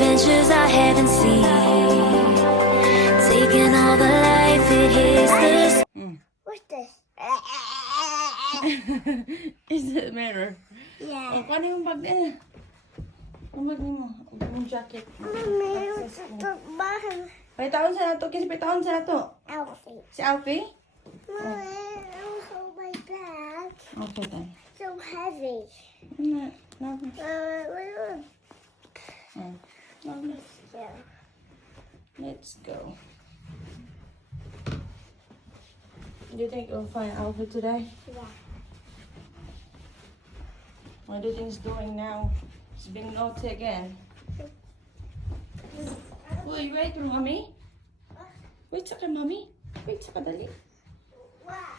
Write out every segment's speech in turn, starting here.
adventures I haven't seen. Taking all the life it is the. What's this? Is it a mirror? Yeah. Oh, paano yung bag na? Yung bag mo. Yung jacket. Paitawan sa nato. Kasi paitawan sa nato. Alfie. Si Alfie? I'll hold my bag. Okay then. So heavy. No. Yeah. Let's go. Do you think we'll find Alfie today? Yeah. What do you think he's doing now? He's being naughty again. Will you wait for mommy? Wait sa kay mommy. Wait sa kadali. Wow.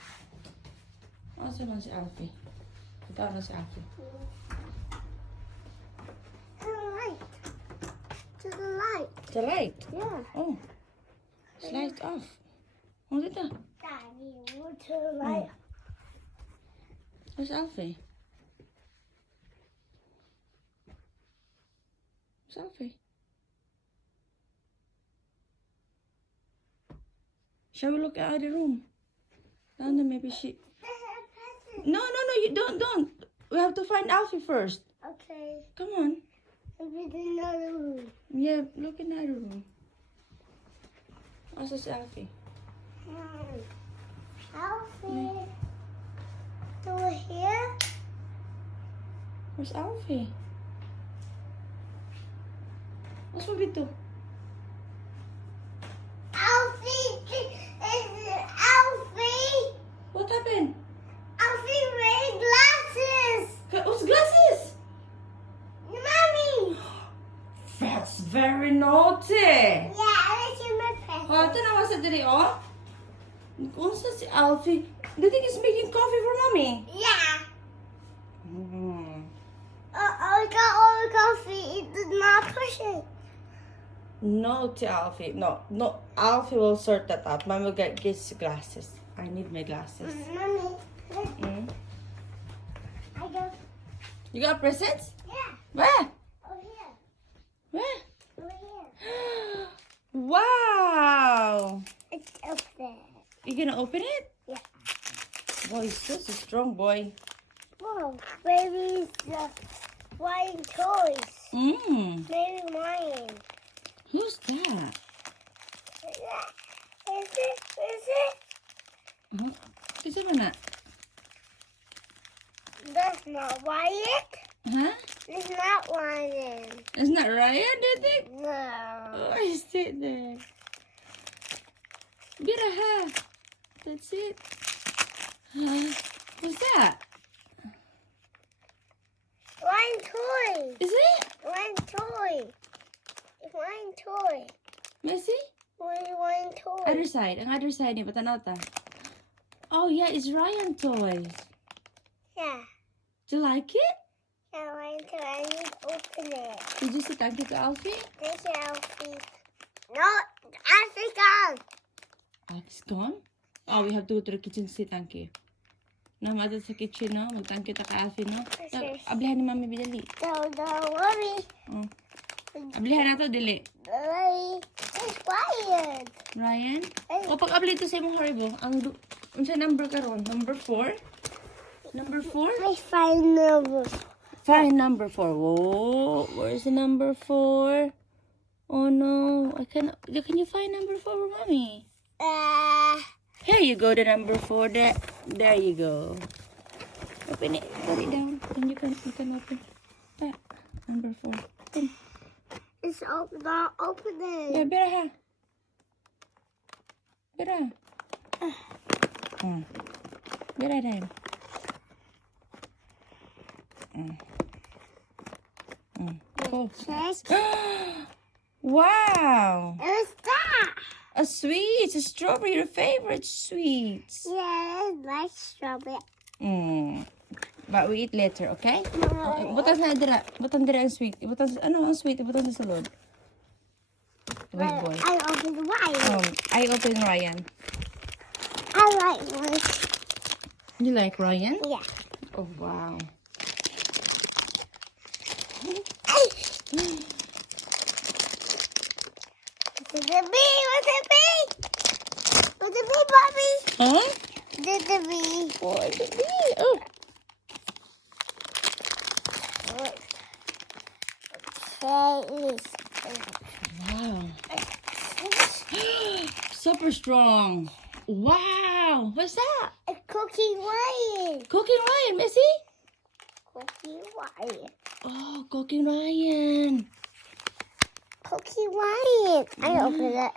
Asa na si Alfie? Ikaw na si Alfie. To the light. To the light. The light. Yeah. Oh. It's light off. Oh, dito. Daddy, move to the light. Where's Alfie? Where's Alfie? Shall we look at the room? Down there, maybe she... No, you don't. We have to find Alfie first. Okay. Come on. Maybe in another room. Yeah, look in the other room. Where's Alfie? Alfie. Over here? Where's Alfie? What's wrong with you? Alfie! Is it Alfie? What happened? Alfie wearing glasses! What's glasses? Mommy! That's very naughty. Yeah, I see my present. Oh, ito naman sa diri, oh. Kung sa si Alfie, do you think he's making coffee for mommy? Yeah. Mm. I got all the coffee. It did not push it. Naughty Alfie. No. Alfie will sort that out. Mommy will get his glasses. I need my glasses. Mommy, look, Mm. I got, You got presents? yeah, Where? over here, Where? over here. Wow. It's up there. You gonna open it? Yeah. Boy, he's such a strong boy. Whoa, baby's flying toys. Mm. Maybe mine. Who's that? Is it? Huh? Kasi ba na? That's not Wyatt. Huh? It's not Wyatt. Isn't that Ryan, do you think? No. Oh, he's sitting there. Get a hat. That's it. What's that? One toy. Is it? One toy. One toy. Messi? One toy. Other side. Ang other side ni patanaw ta. Oh yeah, it's Ryan toys. Yeah. Do you like it? Yeah, one toy. I need to open it. Did you say thank you to Alfie? Thank you, Alfie. No, Alfie gone. Alfie's gone? Oh, we have to go to the kitchen to say thank you. No, mother sa kitchen, no? Mag-thank you ta kay Alfie, no? Okay. Ablihan ni Mami Bidali. Don't worry. Oh. Ablihan na to, dili. Worry. It's Wyatt. Ryan? Ay. O, pag-abli to sa imong haribo, ang sa number karon, number 4? Number 4? I find number. Find number 4. Whoa, where's the number 4? Oh no, can you find number 4 for mommy? Here you go, the number 4. There you go. Open it. Put it down. Then you can open that. Number 4. Open. It's not opening. Yeah, better ha. Better. Better time. Go. Wow. What's that? A sweet. A strawberry. Your favorite sweets. Yeah, I like strawberry. But we eat later, okay? Butas na dira. Butan dira ang sweet. Butan ano ang sweet? Butan sa sulod. Wait, boy. I open the wire. I open Ryan. I like one. You like Ryan? Yeah. Oh wow. the bee, Bobby. Huh? Did the bee. Oh, it's a bee. Oh. Wow. Super strong. Wow. What's that? A cookie Ryan. Cooking Ryan, Missy? Cookie Ryan. Oh, Cooking Ryan. Cookie Ryan. I open it.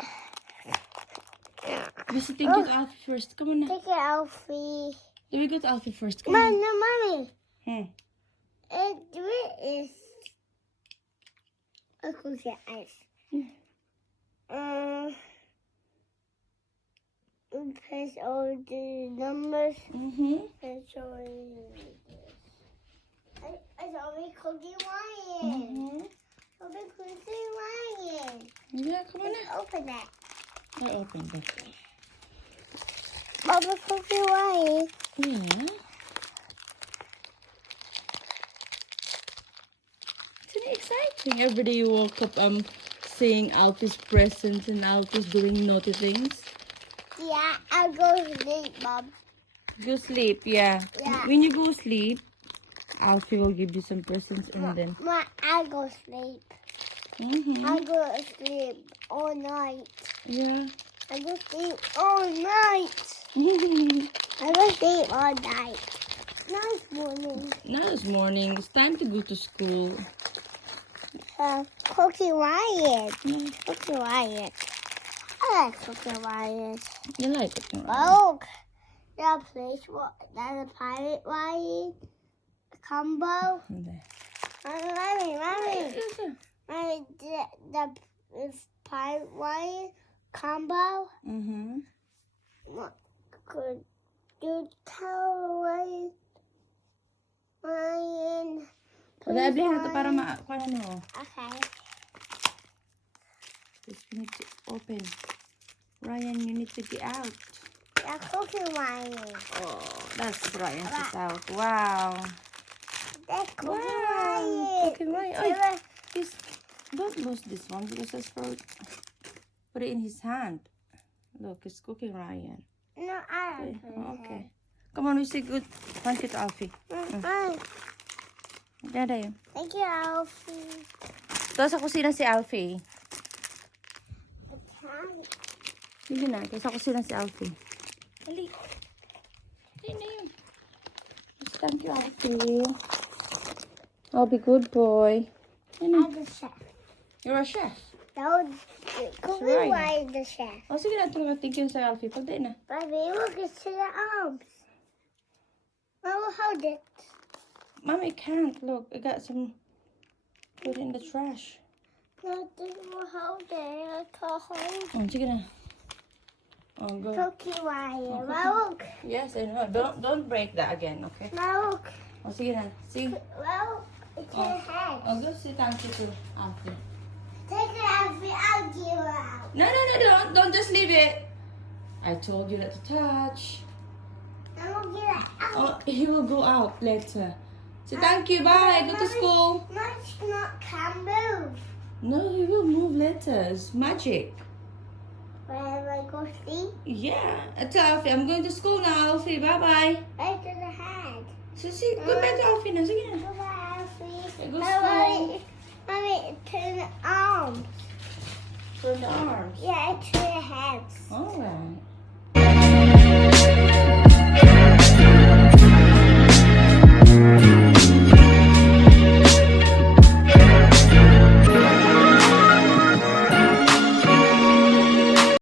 Missy, think you to Alfie first. Come on now. Take it, Alfie. Let me go to Alfie first. Come on. No, Mommy. Hmm. It is a cookie ice. Press all the numbers. Press all it's only cookie Ryan. Open cookie Ryan. Yeah, come on now. Open it. I opened it. Open cookie Ryan. Yeah. Isn't it exciting? Every day you woke up, saying Alfie's presents and Alfie's doing naughty things. Yeah, I'll go sleep, Mom. Go sleep, yeah. Yeah. When you go sleep, Alfie will give you some presents and then. I'll go sleep. I'll go sleep all night. Yeah. I go sleep all night. I go sleep all night. Nice morning. Now it's morning. It's time to go to school. Cookie Ryan. Yeah. Cookie Ryan. I like Cookie Ryan. You like it? Oh, that place, that a pirate Ryan combo. There. Mommy, Yes, sir. Mommy, the pirate Ryan combo. What could you tell Ryan? Wala, ablihan na ito para ma-kuha na mo. Okay. Just you need to open. Ryan, you need to get out. Yeah, Cookie Ryan. Oh, that's Ryan. Get out. Wow. That's Cookie Wow. Ryan. Cooking Ryan. Oh, don't lose this one because that's for put it in his hand. Look, it's Cooking Ryan. No, I Okay. don't. Okay. Come on, we say good. Thank you to Alfie. Dada yun. Thank you, Alfie. Ito sa kusina si Alfie. Hindi na. Ito sa kusina si Alfie. Dali. Hindi na yun. Just thank you, Alfie. I'll be good boy. I'm the chef. You're a chef. No, Cookie Ryan. Ryan the chef. O sige na. Ito thank you sa Alfie. Pagday na. Baby, look, it's to the arms. I will hold it. Mommy can't. Look, I got some. Put it in the trash. No, this will hold it. I can't hold it. Oh, sige na. Oh, go. Cookie Ryan. Look. Yes, I know. Don't break that again, okay? Look. Oh, sige na. See? Look. It's your head. Oh, go say thank you to Alfie. Take it, Alfie. I'll give it out. No, don't. Don't just leave it. I told you not to touch. I will get it out. Oh, he will go out later. Say thank you. Bye. Go to school. Much not can move. No, he will move later. It's magic. Where I go sleep? Yeah. Tell Alfie, I'm going to school now, Alfie. Bye-bye. Right to the head. So, see, go back to Alfie now. Sige na. Goodbye, Alfie. Okay, go school. Mommy, turn